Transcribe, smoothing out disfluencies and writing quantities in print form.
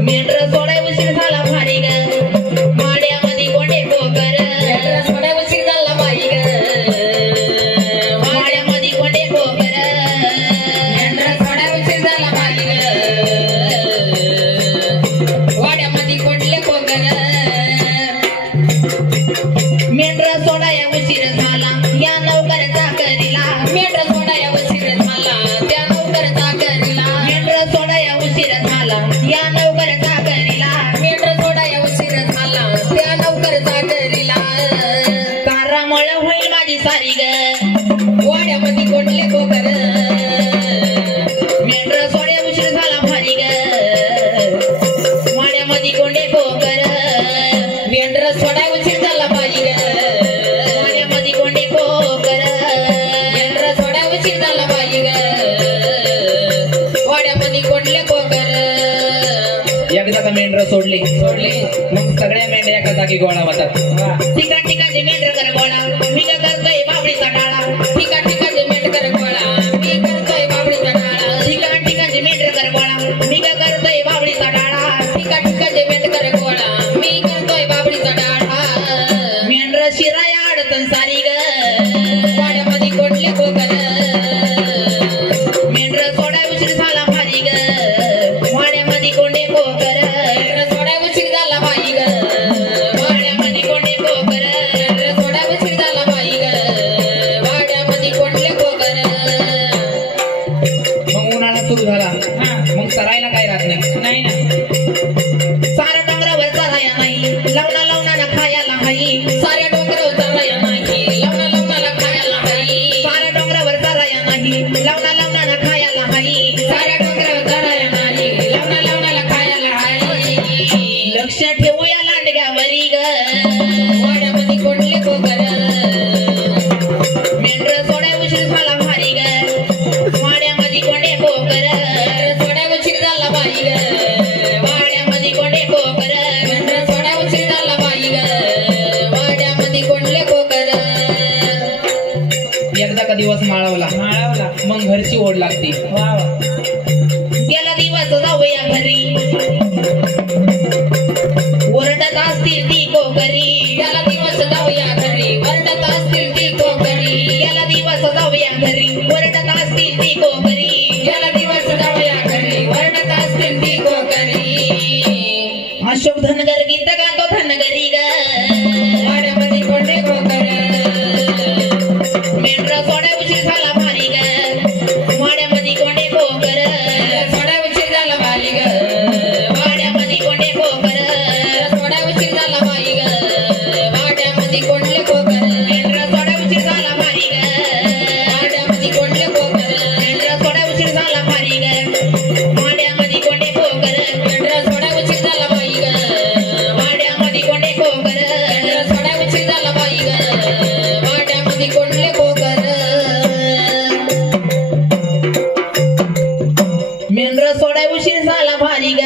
मेंढर सोडाय उशीर झाला भारी ग माड्यामध्ये कोंडे कोकर सोडाय उशीर झाला भारी ग माड्यामध्ये कोंडे कोकर मेंढर सोडाय उशीर झाला भारी ग वाड्यामध्ये कोंडले कोकर मेंढर सोडाय उशीर झाला या नौकर चाकरीला मेंढर सोडाय उशीर झाला त्या नौकर चाकरीला मेंढर सोडाय उशीर झाला या नौकर चाकरीला मेंढर सोडाय उशीर झाला त्या नौकर चाकरीला कारामुळे होईल माझी सारी ग वाड्यामध्ये कोंडले कोकर मेंढर सोडाय उशीर झाला भारी ग वाड्यामध्ये कोंडे कोकर मेंढर सोडाय उशीर झाला भारी ग वाड्यामध्ये कोंडे कोकर मेंढर सोडाय उशीर झाला भारी ग वाड्यामध्ये कोंडले कोकर एकदा का मेंढर सोडले मग सगळ्या मेंढ्या एका जागी गोळा होतात ठिकाण ठिकाणचे मेंढर कर गोळा मी का करतोय बाबडीचा डाळा ठिकाण ठिकाणचे मेंढर कर गोळा मी करतोय बाबडीचा डाळा ठिकाण ठिकाणचे मेंढर कर गोळा मी का करतोय बाबडीचा डाळा ठिकाण ठिकाणचे मेंढर कर गोळा मी करतोय बाबडीचा डाळा मेंढर शिराया अडचण सारी ग वाड्यामध्ये कोंडले कोकर मेंढर सोडाय उशीर झाला भारी ग वाड्यामध्ये कोंडे कोकर मेंढर सोडाय उशीर झाला भारी ग वाड्यामध्ये कोंडे कोकर मेंढर सोडाय उशीर झाला भारी ग वाड्यामध्ये कोंडले कोकर मग उन्हाळा सुरू झाला मग चरायला काय राहत नाही ना साऱ्या डोंगरावर चराया नाही लवणा लवणाला खायला नाही साऱ्या डोंगरावर चराया नाही लवणा लवणाला खायला नाही साऱ्या डोंगरावर चराया नाही लवणा लवणाला खायला नाही साऱ्या डोंगरावर चराया नाही लवणा लवणाला खायला नाही लक्ष ठेवूया लांडग्यावरी ग वाड्यामध्ये कोंडले कोकर मेंढर सोडाय उशीर झाला भारी ग वाड्यामध्ये कोंडे कोकर सोडाय उशीर झाला भारी ग वाड्यामध्ये कोंडे कोकर मेंढर सोडाय उशीर झाला भारी ग वाड्यामध्ये कोंडले कोकर एकदा का दिवस माळवला मग घरची ओढ लागते गेला दिवस जाऊया घरी ओरडत असतील ती कोकरी गेला दिवस जाऊया घरी ओरडत असतील ती कोकरी गेला दिवस जाऊया घरी ओरडत असतील ती कोकरी गेला दिवस जाऊया घरी ओरडत असतील ती कोकरी अशोक धनगर गीत गातो धनगरी ग वाड्यामध्ये कोंडे कोकर मेंढर सोडाय उशीर झाला भारी ग वाड्यामध्ये कोंडे कोकर सोडाय उशीर झाला भारी ग वाड्यामध्ये कोंडे कोकर सोडाय उशीर झाला भारी ग वाड्यामध्ये कोंडले कोकर मेंढर सोडाय उशीर झाला भारी ग वाड्यामध्ये कोंडले कोकर मेंढर सोडाय उशीर झाला भारी ग वाड्यामध्ये कोंडे कोकर मेंढर सोडाय उशीर झाला भारी ग वाड्यामध्ये कोंडे कोकर मेंढर सोडाय उशीर झाला भारी ग वाड्यामध्ये कोंडले कोकर मेंढर सोडाय उशीर झाला भारी ग